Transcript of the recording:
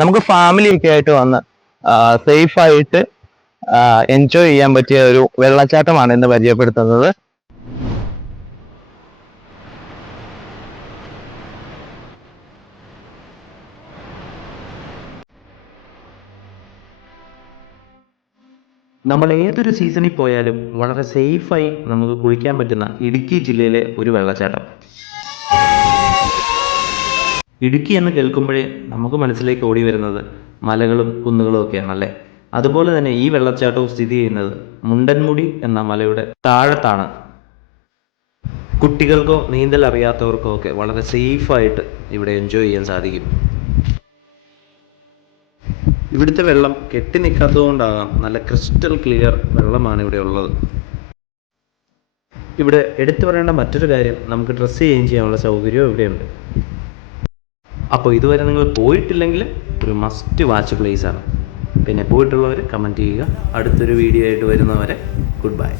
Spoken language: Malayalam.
നമുക്ക് ഫാമിലി ഒക്കെ ആയിട്ട് വന്ന് സേഫ് ആയിട്ട് എൻജോയ് ചെയ്യാൻ പറ്റിയ ഒരു വെള്ളച്ചാട്ടമാണ് ഇന്ന് പരിചയപ്പെടുത്തുന്നത്. നമ്മൾ ഏതൊരു സീസണിൽ പോയാലും വളരെ സേഫായി നമുക്ക് കുളിക്കാൻ പറ്റുന്ന ഇടുക്കി ജില്ലയിലെ ഒരു വെള്ളച്ചാട്ടം. ഇടുക്കി എന്ന് കേൾക്കുമ്പോഴേ നമുക്ക് മനസ്സിലേക്ക് ഓടി വരുന്നത് മലകളും കുന്നുകളും ഒക്കെയാണല്ലേ. അതുപോലെ തന്നെ ഈ വെള്ളച്ചാട്ടവും സ്ഥിതി ചെയ്യുന്നത് മുണ്ടൻമുടി എന്ന മലയുടെ താഴത്താണ്. കുട്ടികൾക്കോ നീന്തൽ അറിയാത്തവർക്കോ ഒക്കെ വളരെ സേഫായിട്ട് ഇവിടെ എൻജോയ് ചെയ്യാൻ സാധിക്കും. ഇവിടുത്തെ വെള്ളം കെട്ടി നിൽക്കാത്തതുകൊണ്ടാകാം നല്ല ക്രിസ്റ്റൽ ക്ലിയർ വെള്ളമാണ് ഇവിടെ ഉള്ളത്. ഇവിടെ എടുത്തു പറയേണ്ട മറ്റൊരു കാര്യം, നമുക്ക് ഡ്രസ്സ് ചേഞ്ച് ചെയ്യാനുള്ള സൗകര്യവും ഇവിടെയുണ്ട്. അപ്പോൾ ഇതുവരെ നിങ്ങൾ പോയിട്ടില്ലെങ്കിൽ ഒരു മസ്റ്റ് വാച്ച് പ്ലേസ് ആണ്. പിന്നെ പോയിട്ടുള്ളവർ കമൻറ്റ് ചെയ്യുക. അടുത്തൊരു വീഡിയോ ആയിട്ട് വരുന്നവരെ ഗുഡ് ബൈ.